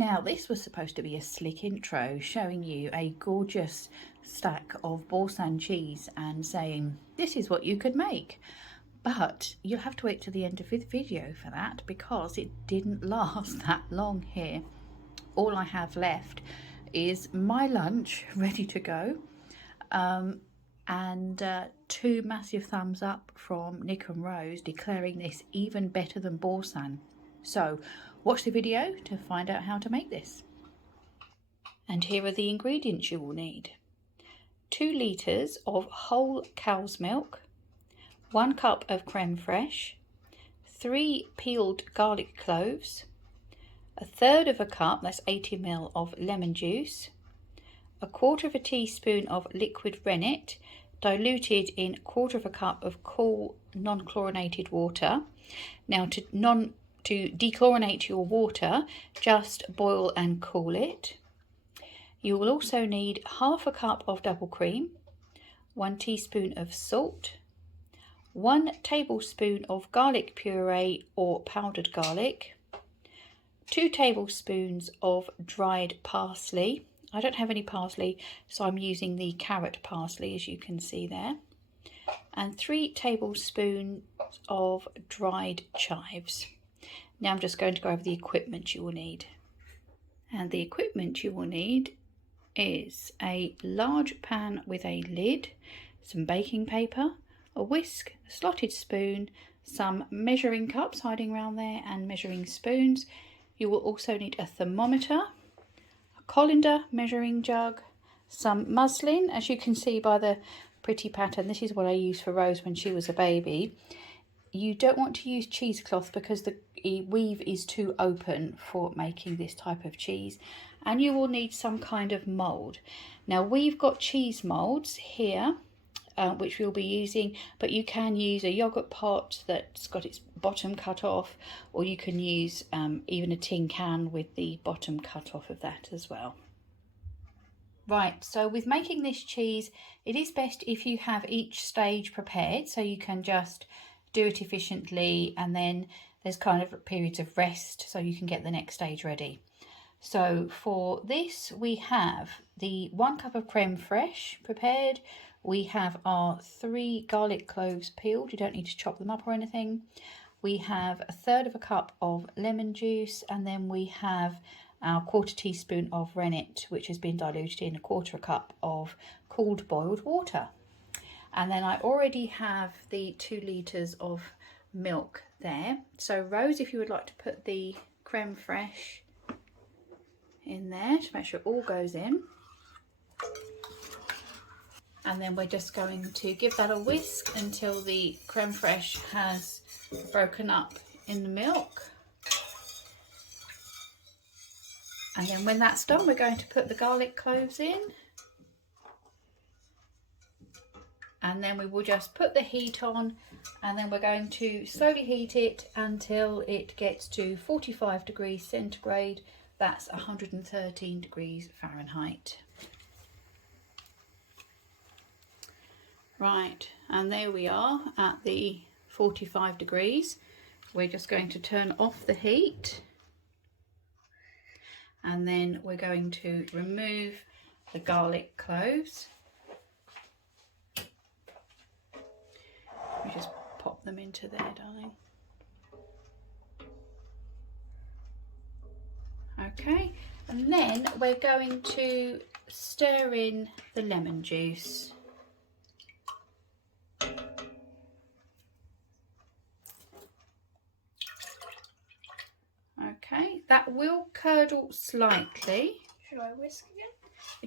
Now this was supposed to be a slick intro showing you a gorgeous stack of Boursin cheese and saying this is what you could make, but you'll have to wait to the end of the video for that because it didn't last that long here. All I have left is my lunch ready to go, and 2 massive thumbs up from Nick and Rose declaring this even better than Boursin. So watch the video to find out how to make this. And here are the ingredients you will need. 2 litres of whole cow's milk, 1 cup of creme fraiche, 3 peeled garlic cloves, 1/3 cup, that's 80 ml of lemon juice, 1/4 teaspoon of liquid rennet diluted in 1/4 cup of cool non-chlorinated water. Now to dechlorinate your water, just boil and cool it. You will also need 1/2 cup of double cream, 1 teaspoon of salt, 1 tablespoon of garlic puree or powdered garlic, 2 tablespoons of dried parsley. I don't have any parsley, so I'm using the carrot parsley, as you can see there, and 3 tablespoons of dried chives. Now I'm just going to go over the equipment you will need. And the equipment you will need is a large pan with a lid, some baking paper, a whisk, a slotted spoon, some measuring cups hiding around there and measuring spoons. You will also need a thermometer, a colander measuring jug, some muslin, as you can see by the pretty pattern. This is what I used for Rose when she was a baby. You don't want to use cheesecloth because the weave is too open for making this type of cheese. And you will need some kind of mould. Now we've got cheese moulds here, which we'll be using, but you can use a yogurt pot that's got its bottom cut off, or you can use even a tin can with the bottom cut off of that as well. Right, so with making this cheese, it is best if you have each stage prepared, so you can just do it efficiently, and then there's kind of periods of rest so you can get the next stage ready. So for this we have the 1 cup of creme fraiche prepared. We have our 3 garlic cloves peeled. You don't need to chop them up or anything. We have 1/3 cup of lemon juice, and then we have our 1/4 teaspoon of rennet, which has been diluted in 1/4 cup of cooled boiled water. And then I already have the 2 litres of milk there. So Rose, if you would like to put the creme fraiche in there to make sure it all goes in. And then we're just going to give that a whisk until the creme fraiche has broken up in the milk. And then when that's done, we're going to put the garlic cloves in. And then we will just put the heat on, and then we're going to slowly heat it until it gets to 45 degrees centigrade. That's 113 degrees Fahrenheit. Right, and there we are at the 45 degrees. We're just going to turn off the heat, and then we're going to remove the garlic cloves. We just pop them into there, darling. Okay, and then we're going to stir in the lemon juice. Okay, that will curdle slightly. Should I whisk again?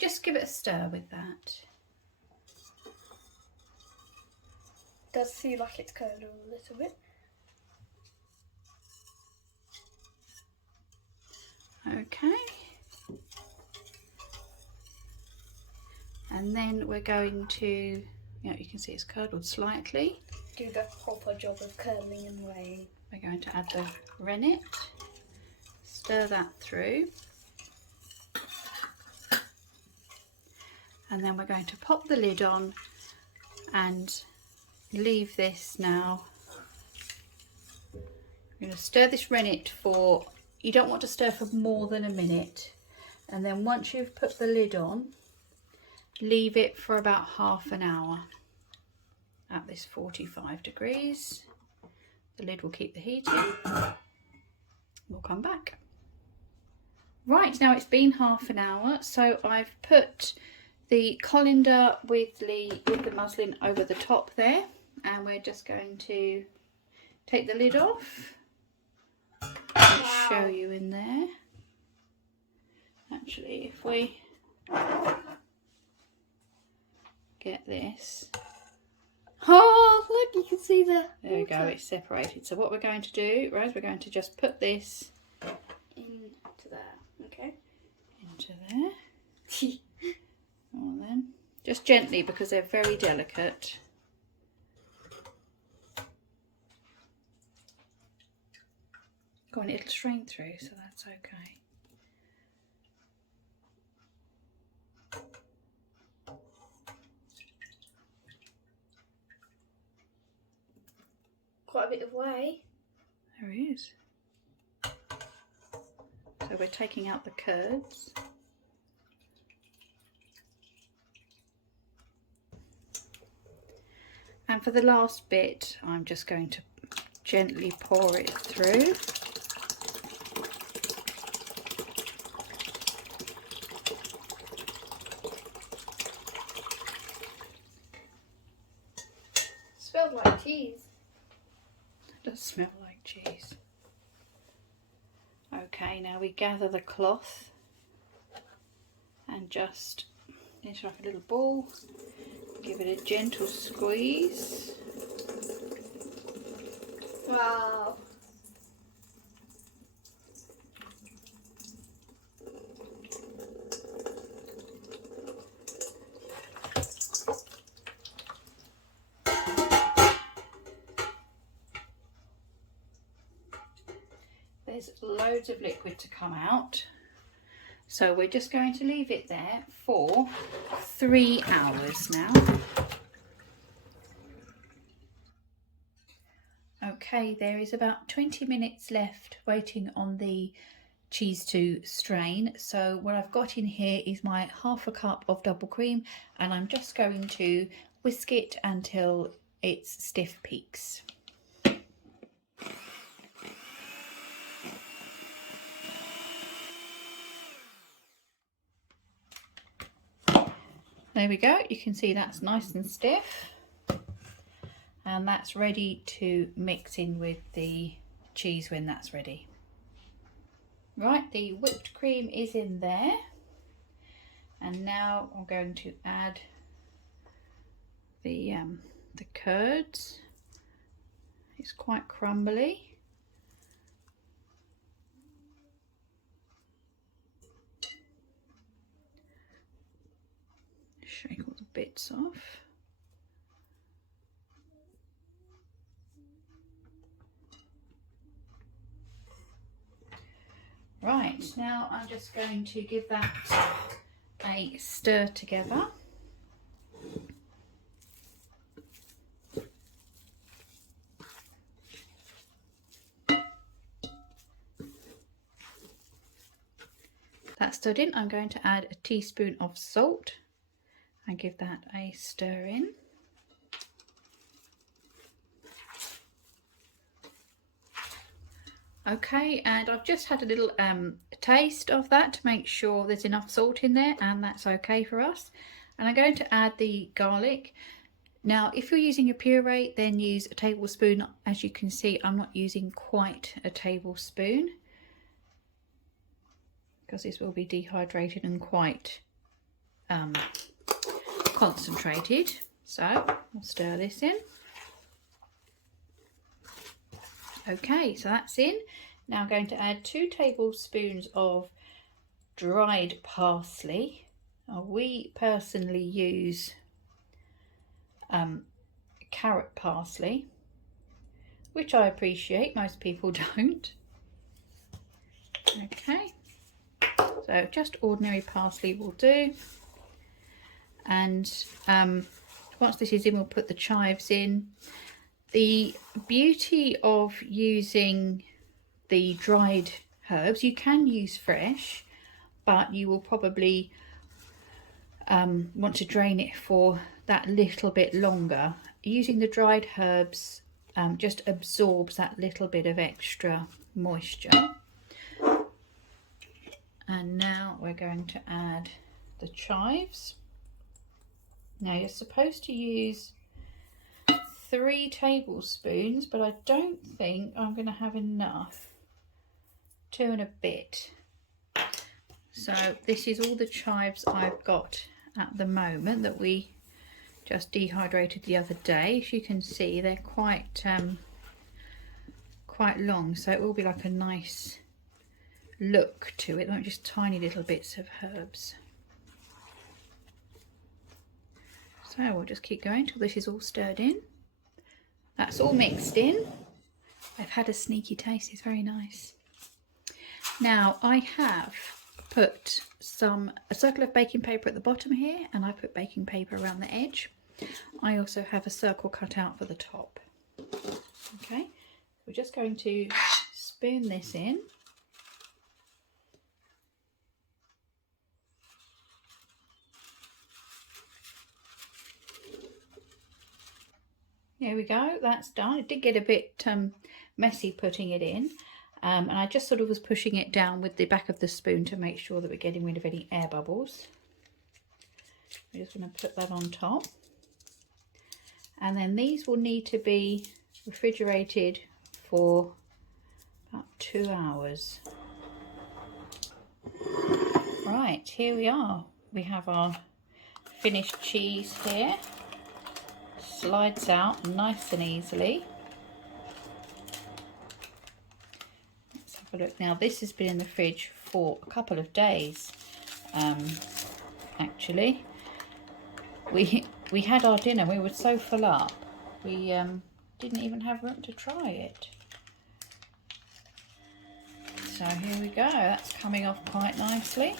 Just give it a stir with that. It does feel like it's curdled a little bit. Okay. And then we're going to, you can see it's curdled slightly. Do the proper job of curdling and weighing. We're going to add the rennet, stir that through. And then we're going to pop the lid on and leave this now. I'm going to stir this rennet for you don't want to stir for more than a minute. And then once you've put the lid on, leave it for about half an hour at this 45 degrees. The lid will keep the heat in. We'll come back. Right, now it's been half an hour, so I've put the colander with the muslin over the top there, and we're just going to take the lid off and show you in there. Actually, if we get this. Oh, look, you can see the There we go, it's separated. So what we're going to do, Rose, we're going to just put this into there. Okay. into there. And then just gently, because they're very delicate. Go on, it'll strain through, so that's okay. Quite a bit of way. There he is. So we're taking out the curds. And for the last bit, I'm just going to gently pour it through. Smells like cheese. It does smell like cheese. Okay, now we gather the cloth and just into like a little ball. Give it a gentle squeeze. Wow. There's loads of liquid to come out. So we're just going to leave it there for 3 hours now. Okay, there is about 20 minutes left waiting on the cheese to strain. So what I've got in here is my half a cup of double cream, and I'm just going to whisk it until it's stiff peaks. There we go, you can see that's nice and stiff, and that's ready to mix in with the cheese when that's ready. Right, the whipped cream is in there, and now I'm going to add the curds. It's quite crumbly. Shake all the bits off. Right, now I'm just going to give that a stir together. That's stirred in. I'm going to add a teaspoon of salt and give that a stir in. Okay, and I've just had a little taste of that to make sure there's enough salt in there, and that's okay for us. And I'm going to add the garlic. Now, if you're using a puree, then use a tablespoon. As you can see, I'm not using quite a tablespoon because this will be dehydrated and quite concentrated. So we'll stir this in. Okay, so that's in. Now I'm going to add 2 tablespoons of dried parsley. Now, we personally use carrot parsley, which I appreciate, most people don't. Okay, so just ordinary parsley will do. And once this is in, we'll put the chives in. The beauty of using the dried herbs. You can use fresh, but you will probably want to drain it for that little bit longer. Using the dried herbs just absorbs that little bit of extra moisture. And now we're going to add the chives. Now you're supposed to use 3 tablespoons, but I don't think I'm going to have enough. 2 and a bit. So this is all the chives I've got at the moment that we just dehydrated the other day. As you can see, they're quite long, so it will be like a nice look to it, not just tiny little bits of herbs. So we'll just keep going till this is all stirred in. That's all mixed in. I've had a sneaky taste, it's very nice. Now I have put a circle of baking paper at the bottom here, and I put baking paper around the edge. I also have a circle cut out for the top. Okay, we're just going to spoon this in. There we go, that's done. It did get a bit messy putting it in, and I just sort of was pushing it down with the back of the spoon to make sure that we're getting rid of any air bubbles. We're just going to put that on top, and then these will need to be refrigerated for about 2 hours. Right, here we are. We have our finished cheese here. Slides out nice and easily. Let's have a look. Now this has been in the fridge for a couple of days. Actually, we had our dinner. We were so full up, we didn't even have room to try it. So here we go. That's coming off quite nicely.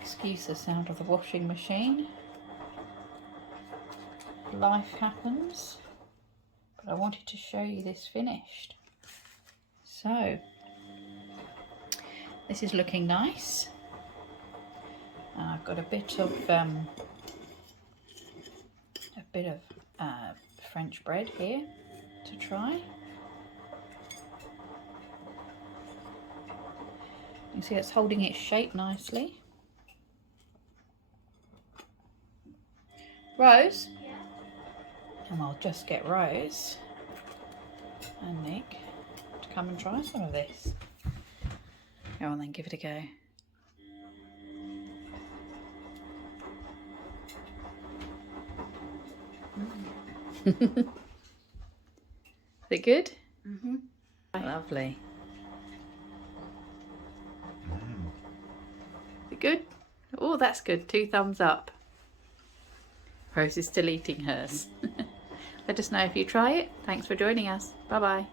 Excuse the sound of the washing machine. Life happens, but I wanted to show you this finished. So this is looking nice. I've got a bit of French bread here to try. You see it's holding its shape nicely. Rose? Yeah. And I'll just get Rose and Nick to come and try some of this. Go on then, give it a go. Is it good? Mm-hmm. Lovely. Is it good? Oh, that's good. 2 thumbs up. Rose is still eating hers. Let us know if you try it. Thanks for joining us. Bye bye.